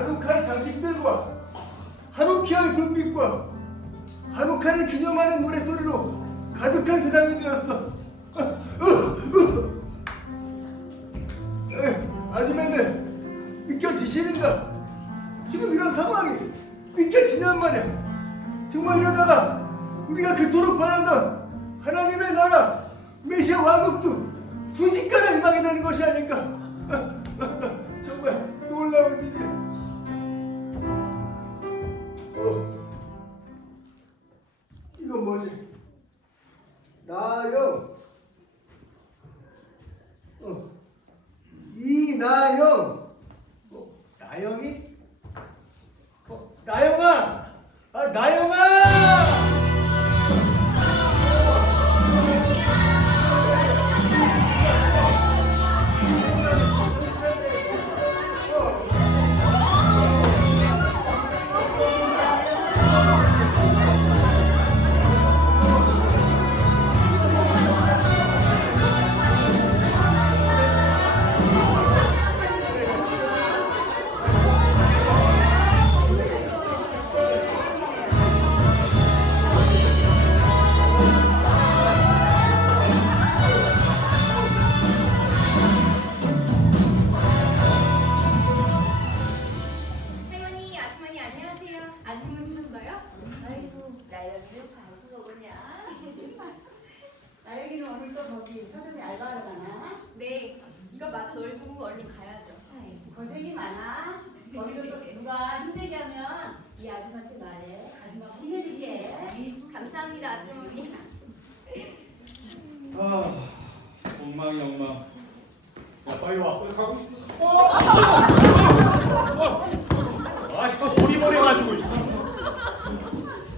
한옥한 장식들과 한옥희의 불빛과 한옥한을 기념하는 노래소리로 가득한 세상이 되었어 에, 아니면은 믿겨지시는가? 지금 이런 상황이 믿겨지냔 말이야. 정말 이러다가 우리가 그토록 바라던 하나님의 나라 메시아 왕국도 순식간에 일망이 되는 것이 아닐까? 나영. 어, 나영이? 어, 나영아! 아, 나영아! 많아 거기서 또 누가 힘들게 하면 이 아줌마한테 말해 아줌마 힘내줄게 감사합니다, 아주머니. 아, 엉망이 엉망. 야, 빨리 와. 빨리 가고 싶어. 아, 이거 머리머리 가지고 있어.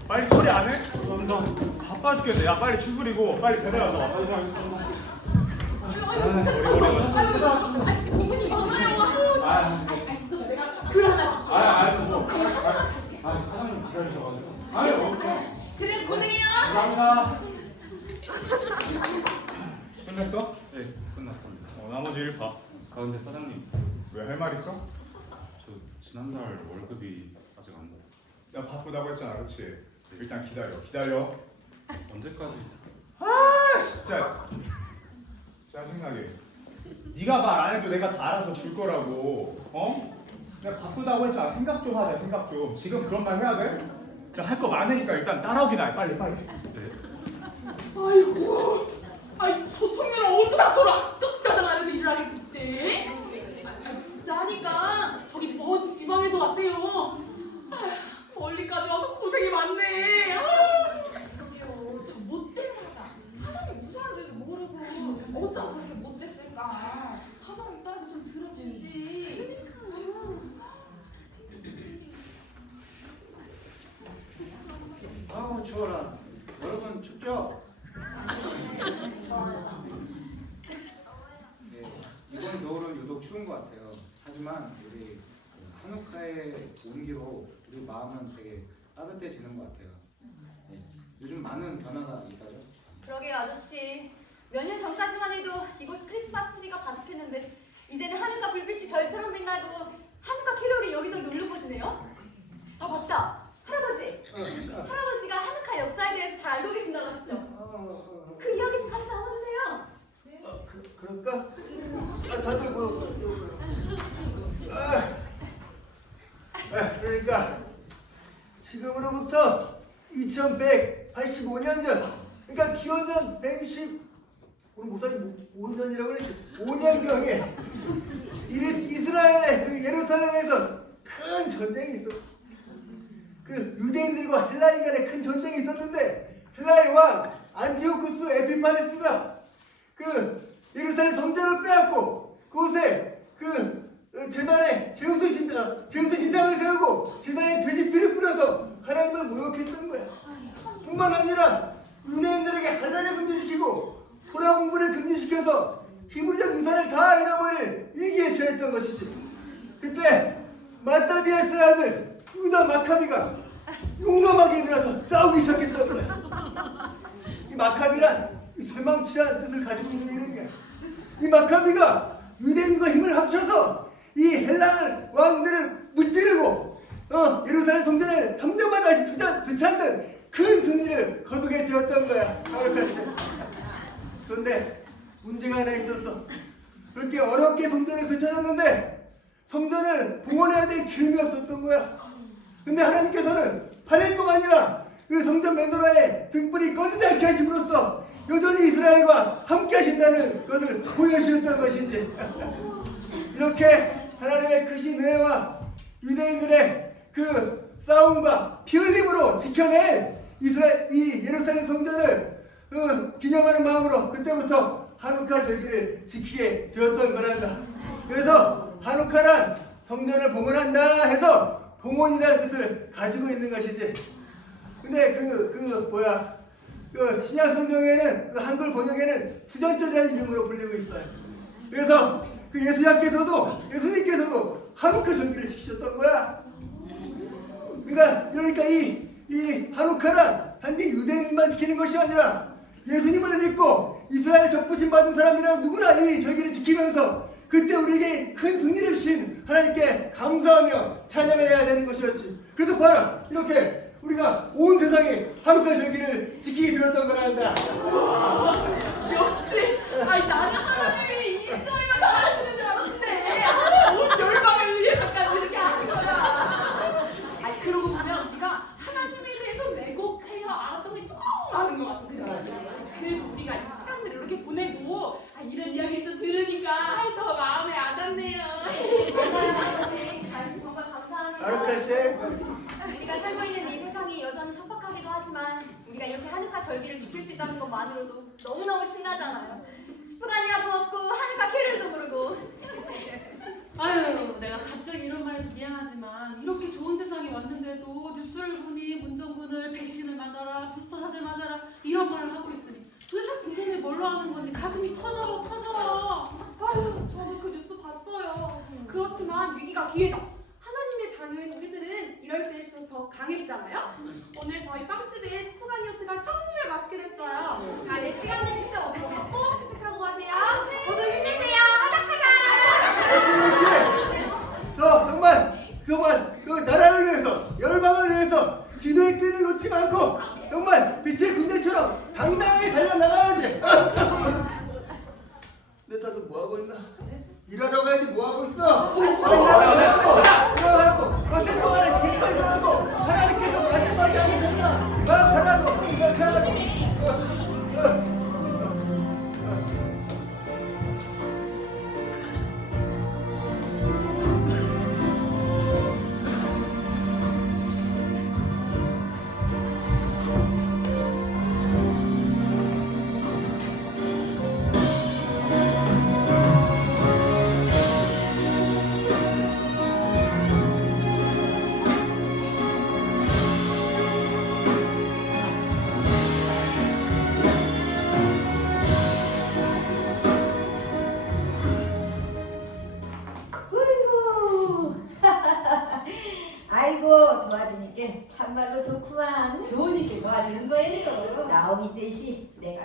빨리 처리 안 해? 감사합니다. 바빠 죽겠네. 야, 빨리 추스리고 빨리 배달하자. 와. 빨리 가겠습니다. 머리머리 가지고. 고객님 많아요. 아, 알겠어, 내가 글 하나 줄게. 아, 아, 뭐. 아, 사장님 기다리셔가지고. 아유, 뭐. 그래, 고생해요. 감사합니다. 끝났어? 네, 끝났습니다. 어, 나머지 일 봐. 가운데 사장님, 왜 할 말 있어? 저 지난달 월급이 아직 안 나. 나 바쁘다고 했잖아, 그렇지? 일단 기다려, 기다려. 언제까지? 아, 진짜 짜증나게. 네가 말 안 해도 내가 다 알아서 줄 거라고. 어? 내가 바쁘다고 했잖아. 생각 좀 하자, 생각 좀. 지금 그런 말 해야 돼? 자, 할거 많으니까 일단 따라오기나 해, 빨리, 빨리. 네. 아이고, 아이 저 청년을 어쩌다 저런 악덕사장 안에서 일을 하게 됐대? 아, 아, 진짜 하니까 저기 먼 지방에서 왔대요. 아, 멀리까지 와서 고생이 많네. 아, 그 추워라. 여러분, 춥죠? 네, 이번 겨울은 유독 추운 것 같아요. 하지만 우리 그 한옥카의 온기로 우리 마음은 되게 따뜻해지는 것 같아요. 네, 요즘 많은 변화가 있어요. 그러게요, 아저씨. 몇 년 전까지만 해도 이곳이 크리스마스 트리가 가득했는데 이제는 하늘과 불빛이 별처럼 빛나고 하늘과 캐롤이 여기저기 울려 퍼지네요. 아 맞다, 할아버지. 할아버지가 하늘카 역사에 대해서 잘 알고 계신다고 하셨죠? 어, 그 이야기 좀 같이 나눠주세요. 어, 그, 그럴까? 아, 다들 뭐, 뭐, 아, 아, 그러니까 지금으로부터 2185년 전, 그러니까 기원전 110, 우리 목사님 5년이라고 그랬죠. 5년경에 이스라엘의 그 예루살렘에서 큰 전쟁이 있었어. 그 유대인들과 헬라인 간의 큰 전쟁이 있었는데 헬라의 왕 안티오쿠스 에피파네스가 그 예루살렘 성전을 빼앗고 그곳에 그 어, 제단에 제우스 신당 제우스 신당을 세우고 제단에 돼지피를 뿌려서 하나님을 모욕했던 거야. 뿐만 아니라 유대인들에게 할례를 금지시키고 토라 공부를 금지시켜서 히브리적 유산을 다 잃어버릴 위기에 처했던 것이지. 그때 마따디아스의 아들 유다 마카비가 용감하게 일어나서 싸우기 시작했던 거야. 이 마카비란 이 쇠망치라는 뜻을 가지고 있는 이름이야. 이 마카비가 유대인과 힘을 합쳐서 이 헬라 왕들을 무찌르고 어, 예루살렘 성전을 3년만 다시 투자, 되찾는 큰 승리를 거두게 되었던 거야. 그런데 문제가 하나 있었어. 그렇게 어렵게 성전을 되찾았는데 성전을 봉헌해야 될 기름이 없었던 거야. 근데 하나님께서는 8일 동안이나 그 성전 맨도라의 등불이 꺼지지 않게 하심으로써 여전히 이스라엘과 함께 하신다는 것을 보여주셨던 것이지. 이렇게 하나님의 크신 은혜와 유대인들의 그 싸움과 피 흘림으로 지켜낸 이스라엘 이 예루살렘 성전을 어, 기념하는 마음으로 그때부터 하누카 절기를 지키게 되었던 거란다. 그래서 하누카란 성전을 봉헌한다 해서 봉헌이라는 뜻을 가지고 있는 것이지. 근데 그, 그, 뭐야. 그 신약 성경에는 그 한글 번역에는 수전절이라는 이름으로 불리고 있어요. 그래서 그 예수님께서도 예수님께서도 하누카 절기를 지키셨던 거야. 그러니까 그러니까 이, 이 하누카란 단지 유대인만 지키는 것이 아니라 예수님을 믿고 이스라엘 적부심 받은 사람이라면 누구나 이 절기를 지키면서 그때 우리에게 큰 승리를 주신 하나님께 감사하며 찬양을 해야 되는 것이었지. 그래서 봐라 이렇게 우리가 온 세상에 하루카 절기를 지키게 되었던 거란다. 역시 아니 나는 하나님이 인성이만 살아주는 줄 알았는데 온 열방을 위해서까지 이렇게 하신 거야 아니 그러고 보면 우리가 하나님에 대해서 왜곡하여 알았던 게 너무 많은 것 같아 그리고 우리가 이 시간을 이렇게 보내고 아, 이런 이야기를 또 들으니까 아이, 더 마음에 와닿네요 맞아요, 아버지. 다시 정말 감사합니다. 하루카 씨. 우리가 살고 있는 이 세상이 여전히 척박하기도 하지만 우리가 이렇게 하누카 절기를 지킬 수 있다는 것만으로도 너무너무 신나잖아요. 스프가니아도 먹고 하누카 캐롤도 부르고 아유 내가 갑자기 이런 말해서 미안하지만 이렇게 좋은 세상에 왔는데도 뉴스를 보니 문정군을 백신을 맞아라 부스터 사제 맞아라 이런 말을 하고 있으니 도대체 국민이 뭘로 하는 건지 가슴이 터져 터져 아유, 저도 그 뉴스 봤어요. 그렇지만 위기가 기회다. 자녀인 우리들은 이럴 때일수록 더 강해지잖아요. 오늘 저희 빵집에 스포가니오트가 정말 맛있게 됐어요. 다들 시간 내실 때 오늘 꼭 시식하고 가세요. 모두 힘내세요. 너 정말 정말 그 나라를 위해서 열방을 위해서 기도의 끈을 놓지 않고 정말 빛의 군대처럼 당당하게 달려나가야지. 내 다들 뭐 하고 있나? 일하러 가야지 뭐 하고 있어? 아, 일하러 가야지. 어떤 동안에 일하고 하나님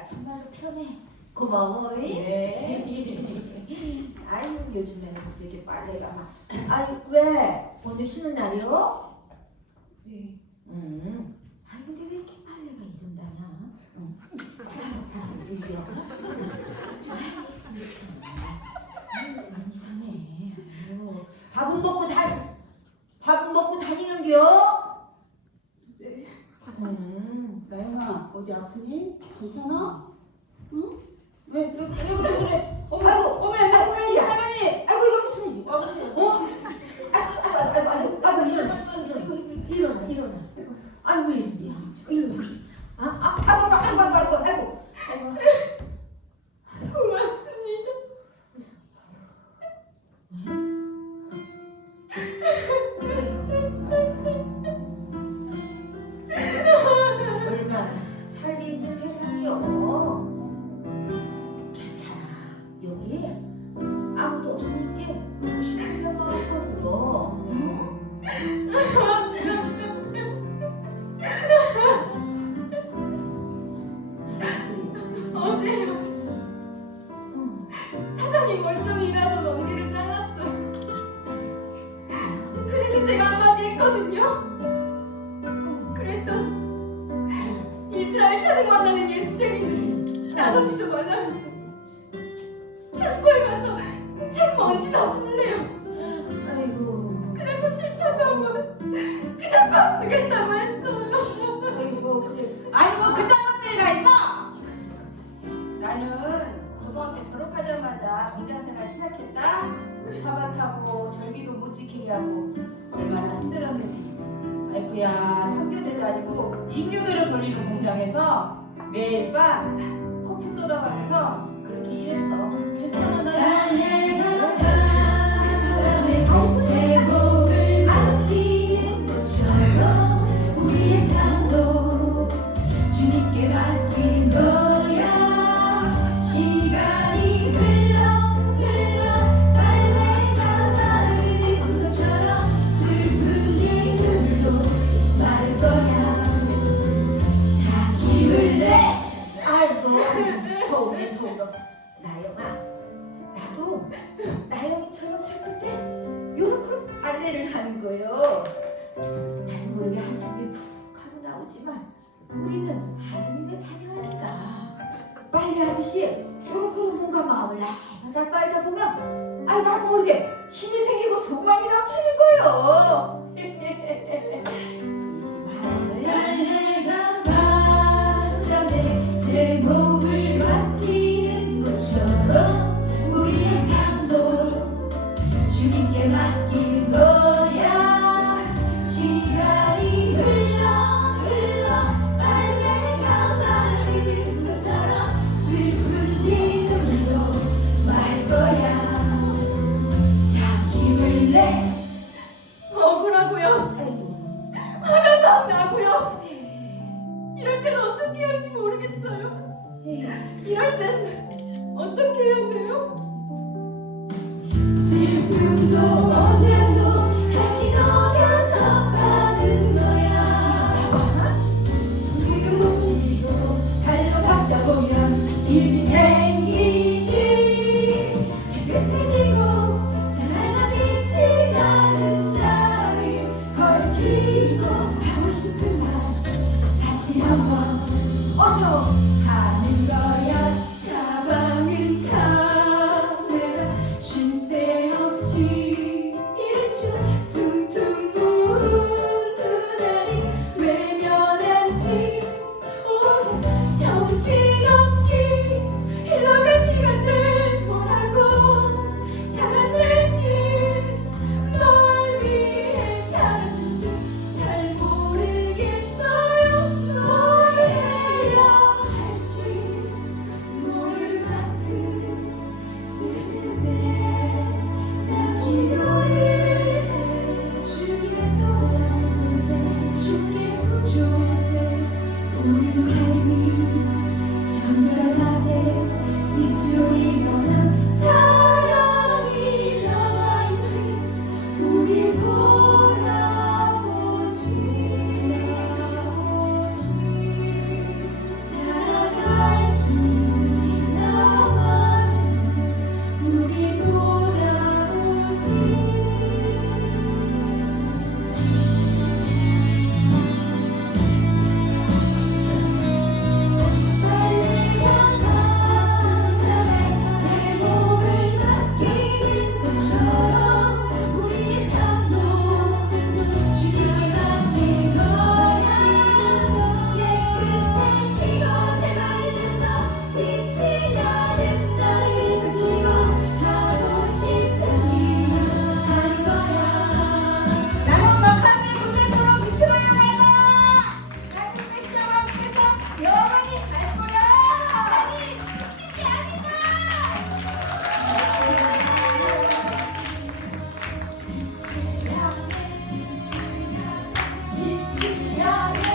참말로 편해. 고마워. 예. 아유 요즘에는 무슨 이렇게 빨래가 막. 아유 왜 오늘 쉬는 날이요? 네. 음. 아니 근데 왜 이렇게 빨래가 이런다냐? 응. 빨아도 빨아도 이겨. 아유 참. 아유 참 이상해. 아유. 밥은 먹고 다 밥은 먹고 다니는겨? 네. 음. 나영아 어디 아프니? 괜찮아? 응? 왜, 왜, 왜 그래, 그래? 어머, 아이고, 어머, 아이고, 왜 할머니? 아이고, 이거 무슨 일이? 와 보세요. 어? 아이고, 아이고, 아이고, 아이고, 일어나, 일어나, 일어나. 아이고, 왜 이러냐? 일어나. 아, 아, 아이고, 아이고, 아이고, 아이고, 아이고, 병에서 매일 밤 커피 쏟아가면서 그렇게 일했어. 괜찮아 나. 제곡을 주님께 받 우리는 하나님의 자녀니까 빨리 하듯이 이렇게 뭔가 마음을 날마다 빨다 보면 아이 나도 모르게 힘이 생기고 소망이 넘치는 거예요. 우리의 삶도 주님께 맡기는 이럴 땐 어떻게 해야 돼요? 슬픔도 억울함도 같이 녹여서 받은 거야. 손으로 못 지지고 발로 밟다 보면 길이 생기지. 깨끗해지고 찬란한 빛이 나는 나를 걸치고 하고 싶은 말 감사합니다.